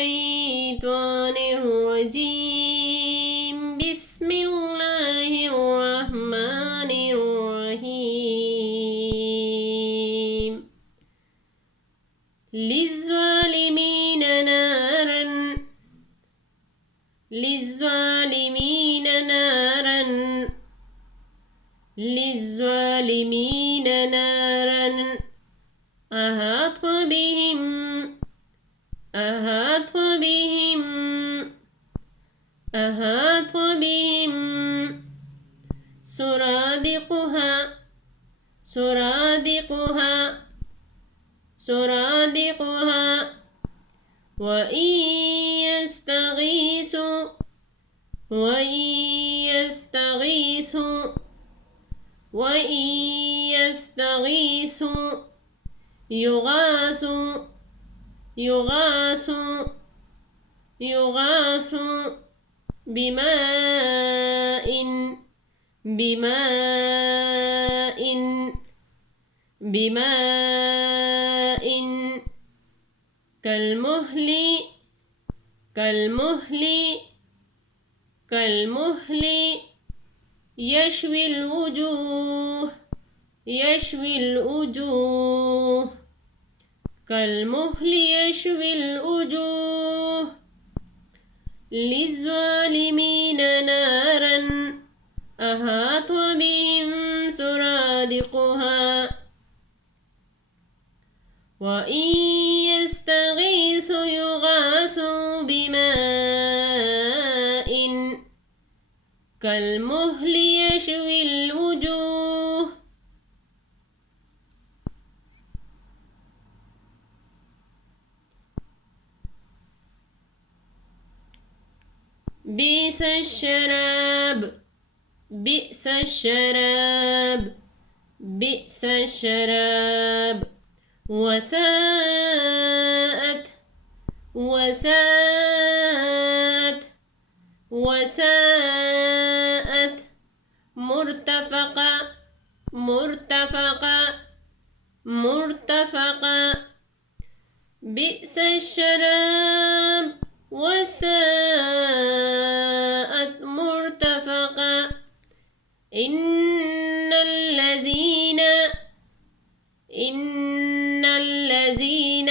الشيطان الرجيم. بسم الله الرحمن الرحيم. للظالمين نارا للظالمين نارا للظالمين نارا أحاط بهم أحاط بهم أحاط بهم سرادقها سرادقها سرادقها وإن يستغيثوا وإن يستغيثوا وإن يستغيثوا يغاثوا يغاثوا يغاثوا بماء بماء بماء كالمهل كالمهل كالمهل يشوي الوجوه يشوي الوجوه كالمهل يشوي الوجوه للظالمين نارا أحاط بهم سرادقها وإن يستغيثوا يغاثوا بماء كالمهل يشوي الوجوه بئس الشراب بئس الشراب بئس الشراب وساءت وساءت وساءت مرتفقا مرتفقا مرتفقا بئس الشراب وساءت مرتفقا إن الذين إن الذين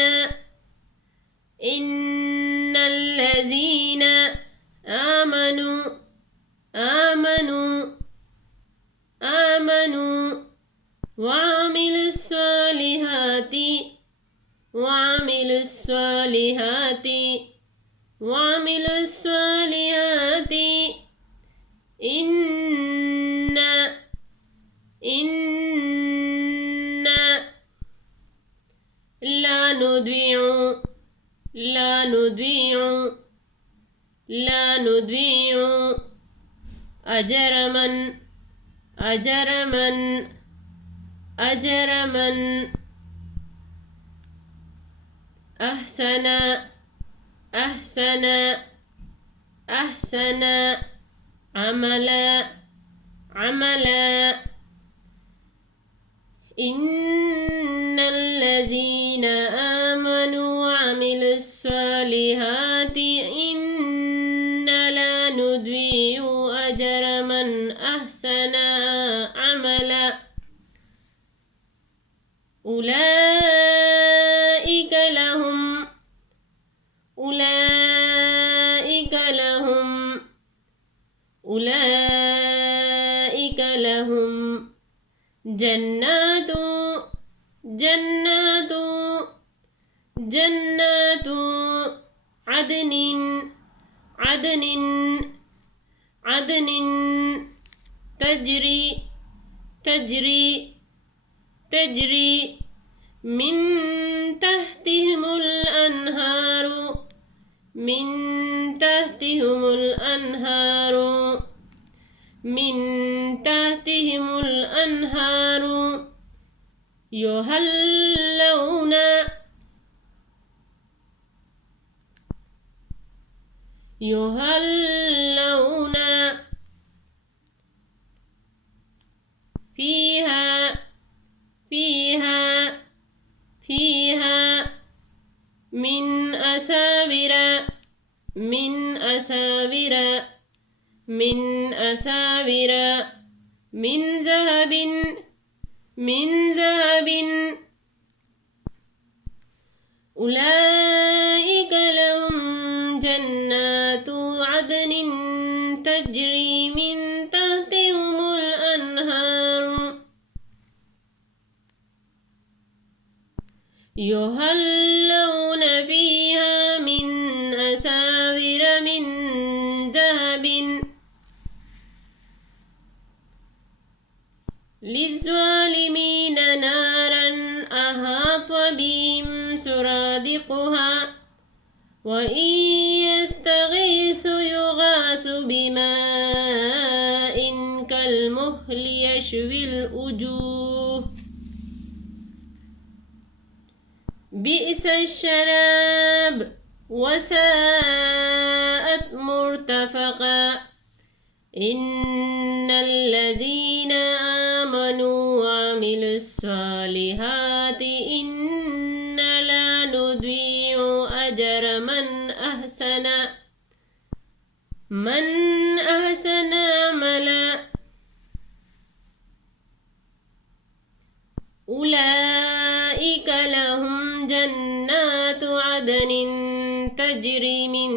إن الذين آمنوا آمنوا آمنوا وعملوا الصالحات وعملوا الصالحات وعملوا الصالحات إنا لا نضيع لا نضيع لا نضيع أجر من أجر من أجر من أحسن أحسن أحسن عملا عملا إن الذين آمنوا وعملوا الصالحات إنا لا نضيع أجر من أحسن عملا أولئك لهم أولئك لهم أولئك لهم جنات جنات جنات عدن عدن عدن تجري تجري تجري من تحتهم الأنهار من تحتهم الأنهار من تحتهم الأنهار يهلون يهلون فيها فيها فيها من أساور من أساور من أساور من ذهب من ذهب أولئك لهم جنات عدن تجري من تحتهم الأنهار يحلون فيها من أساور من ذهب للظالمين نارا أحاط بهم سرادقها وإن يستغيثوا يغاثوا بماء كالمهل يشوي الوجوه بئس الشراب وساءت مرتفقا إن الذين آمنوا وعملوا الصالحات إنا لا نضيع أجر من أحسن عملا أولئك لهم جنات عدن تجري من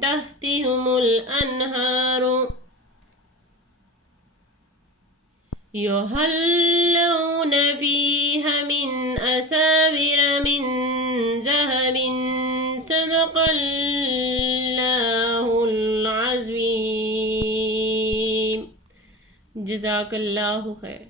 تحتهم الأنهار يحلون فيها من أساور من ذهب صدق الله العظيم جزاك الله خير.